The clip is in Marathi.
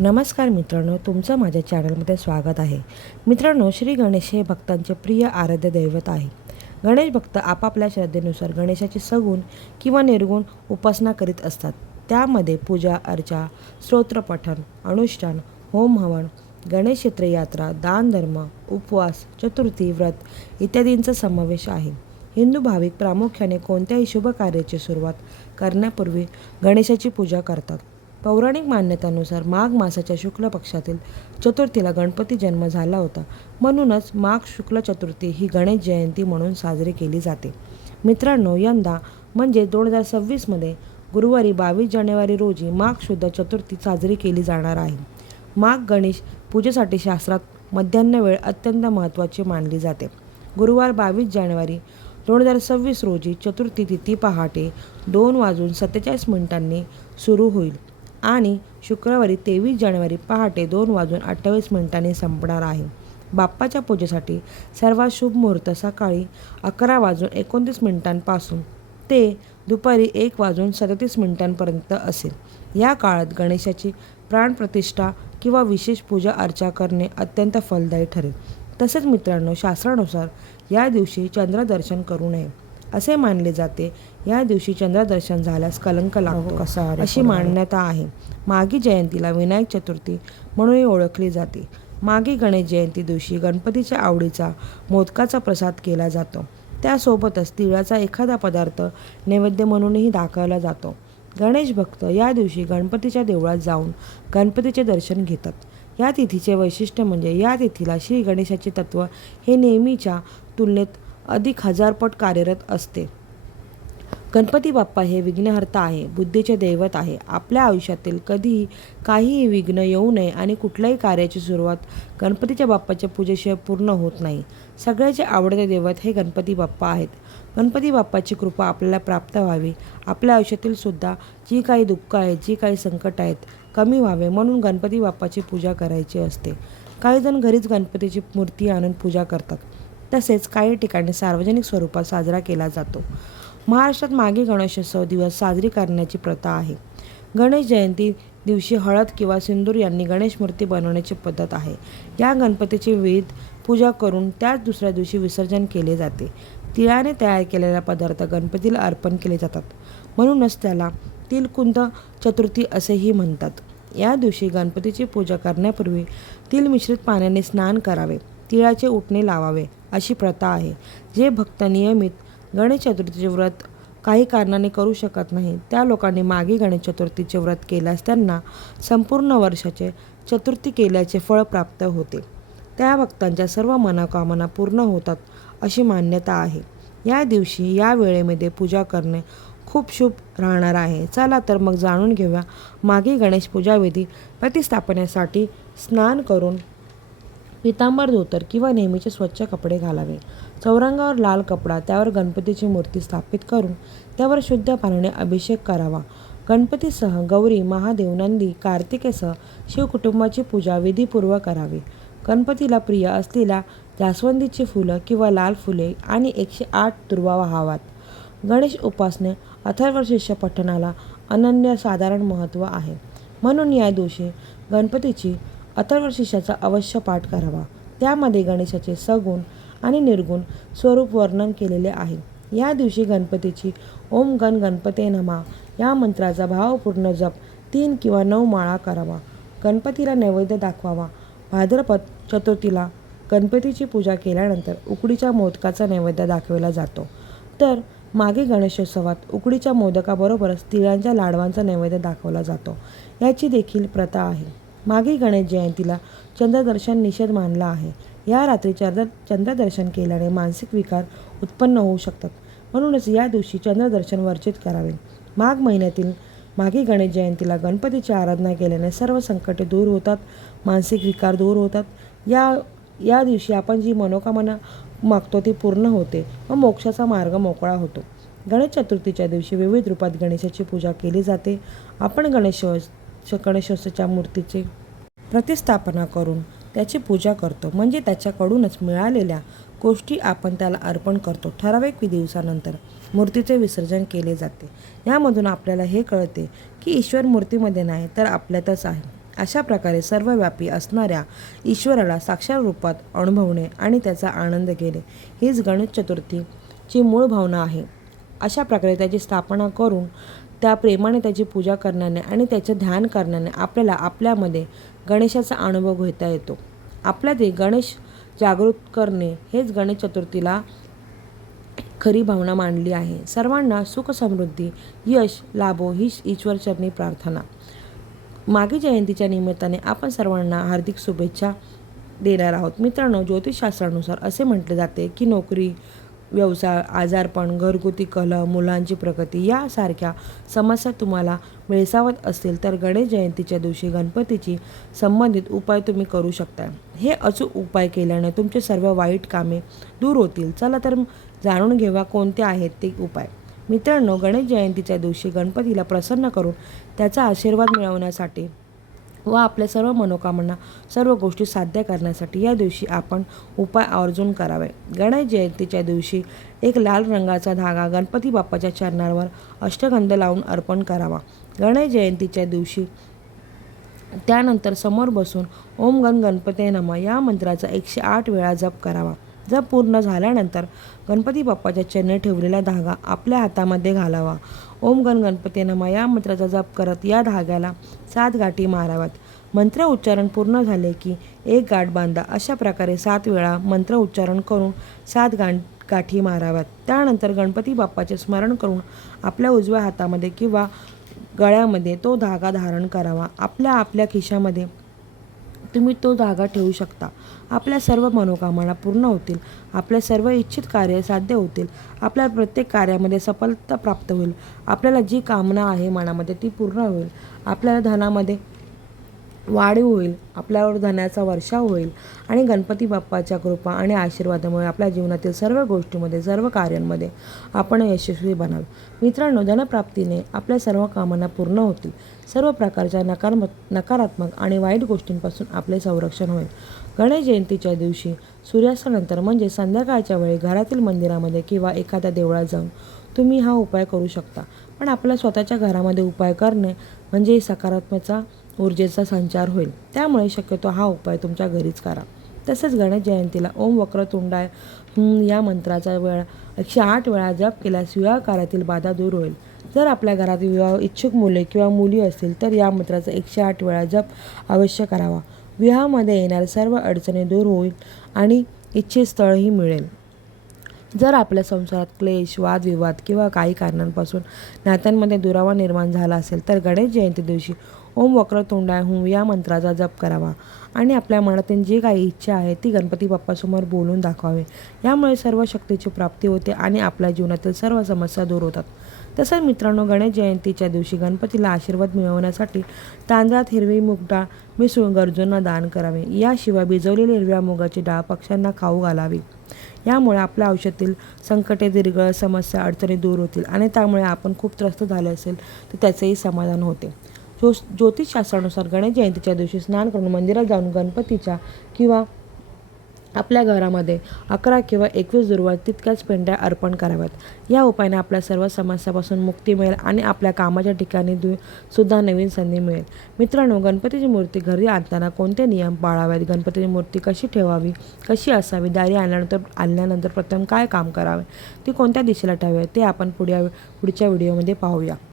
नमस्कार मित्रांनो, तुमचं माझ्या चॅनलमध्ये स्वागत आहे. मित्रांनो, श्री गणेश हे भक्तांचे प्रिय आराध्य दैवत आहे. गणेश भक्त आपापल्या श्रद्धेनुसार गणेशाची सगुण किंवा निर्गुण उपासना करीत असतात. त्यामध्ये पूजा अर्चा, स्तोत्रपठण, अनुष्ठान, होम हवन, गणेश क्षेत्र यात्रा, दान धर्म, उपवास, चतुर्थी, व्रत इत्यादींचा समावेश आहे. हिंदू भाविक प्रामुख्याने कोणत्याही शुभ कार्याची सुरुवात करण्यापूर्वी गणेशाची पूजा करतात. पौराणिक मान्यतानुसार माघ मासाच्या शुक्ल पक्षातील चतुर्थीला गणपती जन्म झाला होता. म्हणूनच माघ शुक्ल चतुर्थी ही गणेश जयंती म्हणून साजरी केली जाते. मित्रांनो, यंदा म्हणजे 2026मध्ये गुरुवारी 22 जानेवारी रोजी माघ शुद्ध चतुर्थी साजरी केली जाणार आहे. माघ गणेश पूजेसाठी शास्त्रात मध्यान्ह वेळ अत्यंत महत्त्वाची मानली जाते. गुरुवार 22 जानेवारी 2026 रोजी चतुर्थी तिथी पहाटे 2:47 सुरू होईल आणि शुक्रवारी 23 जानेवारी पहाटे 2:28 संपणार आहे. बाप्पाच्या पूजेसाठी सर्वात शुभ मुहूर्त सकाळी 11:29 पासून ते दुपारी 1:37 असेल. या काळात गणेशाची प्राणप्रतिष्ठा किंवा विशेष पूजा अर्चा करणे अत्यंत फलदायी ठरेल. तसेच मित्रांनो, शास्त्रानुसार या दिवशी चंद्रदर्शन करू नये असे मानले जाते. या दिवशी चंद्रदर्शन झाल्यास कलंक लागतो अशी मान्यता आहे. माघी जयंतीला विनायक चतुर्थी म्हणूनही ओळखली जाते. माघी गणेश जयंती दिवशी गणपतीच्या आवडीचा मोदकाचा प्रसाद केला जातो. त्यासोबतच तिळाचा एखादा पदार्थ नैवेद्य म्हणूनही दाखवला जातो. गणेश भक्त या दिवशी गणपतीच्या देवळात जाऊन गणपतीचे दर्शन घेतात. या तिथीचे वैशिष्ट्य म्हणजे या तिथीला श्री गणेशाचे तत्व हे नेहमीच्या तुलनेत अधिक 1000 पट कार्यरत असते. गणपती बाप्पा हे विघ्नहर्ता आहे, बुद्धीचे दैवत आहे. आपल्या आयुष्यातील कधीही काहीही विघ्न येऊ नये आणि कुठल्याही कार्याची सुरुवात गणपतीच्या बाप्पाच्या पूजेशिवाय पूर्ण होत नाही. सगळ्याचे आवडते दैवत हे गणपती बाप्पा आहेत. गणपती बाप्पाची कृपा आपल्याला प्राप्त व्हावी, आपल्या आयुष्यातील सुद्धा जी काही दुःख आहेत, जी काही संकट आहेत कमी व्हावे म्हणून गणपती बाप्पाची पूजा करायची असते. काही जण घरीच गणपतीची मूर्ती आणून पूजा करतात. तसेच काही ठिकाणी सार्वजनिक स्वरूपात साजरा केला जातो. महाराष्ट्रात मागे गणेशोत्सव दिवस साजरी करण्याची प्रथा आहे. गणेश जयंती दिवशी हळद किंवा सिंदूर यांनी गणेश मूर्ती बनवण्याची पद्धत आहे. या गणपतीची विविध पूजा करून त्याच दुसऱ्या दिवशी विसर्जन केले जाते. तिळाने तयार केलेला पदार्थ गणपतीला अर्पण केले जातात. म्हणूनच त्याला तिलकुंद चतुर्थी असेही म्हणतात. या दिवशी गणपतीची पूजा करण्यापूर्वी तिल मिश्रित पाण्याने स्नान करावे, तिळाचे उटणे लावावे अशी प्रथा आहे. जे भक्त नियमित गणेश चतुर्थीचे व्रत काही कारणाने करू शकत नाही, त्या लोकांनी माघी गणेश चतुर्थीचे व्रत केल्यास त्यांना संपूर्ण वर्षाचे चतुर्थी केल्याचे फळ प्राप्त होते. त्या भक्तांच्या सर्व मनोकामना पूर्ण होतात अशी मान्यता आहे. या दिवशी या वेळेमध्ये पूजा करणे खूप शुभ राहणार आहे. चला तर मग जाणून घेऊया माघी गणेश पूजाविधी. प्रतिस्थापनेसाठी स्नान करून पितांबर धोतर किंवा नेहमीचे स्वच्छ कपडे घालावे. चौरंगावर लाल कपडा, त्यावर गणपतीची मूर्ती स्थापित करून त्यावर शुद्ध पाण्याने अभिषेक करावा. गणपतीसह गौरी, महादेव, नंदी, कार्तिकेसह शिवकुटुंबाची पूजा विधीपूर्वक करावी. गणपतीला प्रिय असलेल्या जास्वंदीची फुलं किंवा लाल फुले आणि 108 दुर्वा वाहावात. गणेश उपासने अथर्वशीर्ष पठणाला अनन्यसाधारण महत्त्व आहे. म्हणून या दिवशी गणपतीची अथर्वशीर्षाचा अवश्य पाठ करावा. त्यामध्ये गणेशाचे सगुण आणि निर्गुण स्वरूप वर्णन केलेले आहे. या दिवशी गणपतीची ओम गण गणपते नमः या मंत्राचा भावपूर्ण जप 3 किंवा 9 माळा करावा. गणपतीला नैवेद्य दाखवावा. भाद्रपद चतुर्थीला गणपतीची पूजा केल्यानंतर उकडीच्या मोदकाचा नैवेद्य दाखवला जातो. तर माघी गणेशोत्सवात उकडीच्या मोदकाबरोबरच तिळांच्या लाडवांचा नैवेद्य दाखवला जातो. याची देखील प्रथा आहे. माघी गणेश जयंतीला चंद्रदर्शन निषेध मानला आहे. या रात्री चंद्रदर्शन केल्याने मानसिक विकार उत्पन्न होऊ शकतात. म्हणूनच या दिवशी चंद्रदर्शन वर्जित करावे. माघ महिन्यातील माघी गणेश जयंतीला गणपतीची आराधना केल्याने सर्व संकटे दूर होतात, मानसिक विकार दूर होतात. या दिवशी आपण जी मनोकामना मागतो ती पूर्ण होते व मोक्षाचा मार्ग मोकळा होतो. गणेश चतुर्थीच्या दिवशी विविध रूपात गणेशाची पूजा केली जाते. आपण गणेशोत्सवाच्या मूर्तीची प्रतिस्थापना करून त्याची पूजा करतो. म्हणजे त्याच्याकडूनच मिळालेल्या गोष्टी आपण त्याला अर्पण करतो. ठराविक दिवसानंतर मूर्तीचे विसर्जन केले जाते. यामधून आपल्याला हे कळते की ईश्वर मूर्तीमध्ये नाही तर आपल्यातच आहे. अशा प्रकारे सर्वव्यापी असणाऱ्या ईश्वराला साक्षात रूपात अनुभवणे आणि त्याचा आनंद घेणे हीच गणेश चतुर्थीची मूळ भावना आहे. अशा प्रकारे त्याची स्थापना करून त्या प्रेमाने त्याची पूजा करण्याने आणि त्याचे ध्यान करण्याने आपल्याला आपल्यामध्ये गणेशाचा अनुभव घेता येतो. आपल्यातील गणेश जागृत करणे हेच गणेश चतुर्थीला खरी भावना मांडली आहे. सर्वांना सुख समृद्धी यश लाभो ही ईश्वरचरणी प्रार्थना. माघी जयंतीच्या निमित्ताने आपण सर्वांना हार्दिक शुभेच्छा देणार आहोत. मित्रांनो, ज्योतिषशास्त्रानुसार असे म्हटले जाते की नोकरी, व्यवसाय, आजारपण, घरगुती कलह, मुलांची प्रगती यासारख्या समस्या तुम्हाला भेडसावत असतील तर गणेश जयंतीच्या दिवशी गणपतीची संबंधित उपाय तुम्ही करू शकता. हे अचूक उपाय केल्याने तुमचे सर्व वाईट कामे दूर होतील. चला तर जाणून घेऊया कोणते आहेत ते उपाय. मित्रांनो, गणेश जयंतीच्या दिवशी गणपतीला प्रसन्न करून त्याचा आशीर्वाद मिळवण्यासाठी व आपल्या सर्व मनोकामना सर्व गोष्टी साध्य करण्यासाठी या दिवशी आपण उपाय आवर्जून करावे. गणेश जयंतीच्या दिवशी एक लाल रंगाचा धागा गणपती बाप्पाच्या चरणावर अष्टगंध लावून अर्पण करावा. गणेश जयंतीच्या दिवशी त्यानंतर समोर बसून ओम गण गणपते नमः या मंत्राचा 108 वेळा जप करावा. जप पूर्ण झाल्यानंतर गणपती बाप्पाच्या चरणी ठेवलेला धागा आपल्या हातामध्ये घालावा. ओम गण गणपते नमः या मंत्राचा जप करत या धाग्याला 7 गाठी माराव्यात. मंत्र उच्चारण पूर्ण झाले की एक गाठ बांधा. अशा प्रकारे 7 वेळा मंत्र उच्चारण करून 7 गाठी माराव्यात. त्यानंतर गणपती बाप्पाचे स्मरण करून आपल्या उजव्या हातामध्ये किंवा गळ्यामध्ये तो धागा धारण करावा. आपल्या खिशामध्ये तुम्ही तो धागा ठेवू शकता. आपल्या सर्व मनोकामना पूर्ण होतील. आपल्या सर्व इच्छित कार्य साध्य होतील. आपल्या प्रत्येक कार्यामध्ये सफलता प्राप्त होईल. आपल्याला जी कामना आहे मनामध्ये ती पूर्ण होईल. आपल्याला धनामध्ये वाढ होईल. आपल्यावर धनाचा वर्षाव होईल आणि गणपती बाप्पाच्या कृपा आणि आशीर्वादामुळे आपल्या जीवनातील सर्व गोष्टींमध्ये सर्व कार्यांमध्ये आपण यशस्वी बनाल. मित्रांनो, धनप्राप्तीने आपल्या सर्व कामना पूर्ण होतील. सर्व प्रकारच्या नकारात्मक आणि वाईट गोष्टींपासून आपले संरक्षण होईल. गणेश जयंतीच्या दिवशी सूर्यास्तानंतर म्हणजे संध्याकाळच्या वेळी घरातील मंदिरामध्ये किंवा एखाद्या देवळात जाऊन तुम्ही हा उपाय करू शकता. पण आपल्या स्वतःच्या घरामध्ये उपाय करणे म्हणजे सकारात्मकचा ऊर्जेचा संचार होईल. त्यामुळे शक्यतो हा उपाय तुमच्या घरीच करा. तसेच गणेश जयंतीला ओम वक्रतुंडाय या मंत्राचा 108 वेळा जप केल्यास विवाह कार्यातील बाधा दूर होईल. जर आपल्या घरात विवाह इच्छुक मुले किंवा मुली असतील तर या मंत्राचा 108 वेळा जप अवश्य करावा. विवाहामध्ये येणाऱ्या सर्व अडचणी दूर होईल आणि इच्छित स्थळही मिळेल. जर आपल्या संसारात क्लेश, वादविवाद किंवा काही कारणांपासून नात्यांमध्ये दुरावा निर्माण झाला असेल तर गणेश जयंती दिवशी ओम वक्रतुंडाय या मंत्राचा जप करावा आणि आपल्या मनातील जी काही इच्छा आहे ती गणपती बाप्पासमोर बोलून दाखवावे. यामुळे सर्व शक्तीची प्राप्ती होते आणि आपल्या जीवनातील सर्व समस्या दूर होतात. तसंच मित्रांनो, गणेश जयंतीच्या दिवशी गणपतीला आशीर्वाद मिळवण्यासाठी तांदळात हिरवी मूग डाळ मिसळून गरजूंना दान करावे. याशिवाय भिजवलेली हिरव्या मुगाची डाळ पक्ष्यांना खाऊ घालावी. यामुळे आपल्या आयुष्यातील संकटे, दीर्घ समस्या, अडचणी दूर होतील आणि त्यामुळे आपण खूप त्रस्त झाले असेल तर त्याचेही समाधान होते. ज्योतिषशास्त्रानुसार गणेश जयंतीच्या दिवशी स्नान करून मंदिरात जाऊन गणपतीच्या किंवा आपल्या घरामध्ये 11 किंवा 21 दुर्वा तितक्याच पेंड्या अर्पण कराव्यात. या उपायाने आपल्या सर्व समस्यापासून मुक्ती मिळेल आणि आपल्या कामाच्या ठिकाणी सुद्धा नवीन संधी मिळेल. मित्रांनो, गणपतीची मूर्ती घरी आणताना कोणते नियम पाळावेत, गणपतीची मूर्ती कशी ठेवावी, कशी असावी, दारी आणल्यानंतर प्रथम काय काम करावे, ती कोणत्या दिशेला ठेवावे ते आपण पुढच्या व्हिडिओमध्ये पाहूया.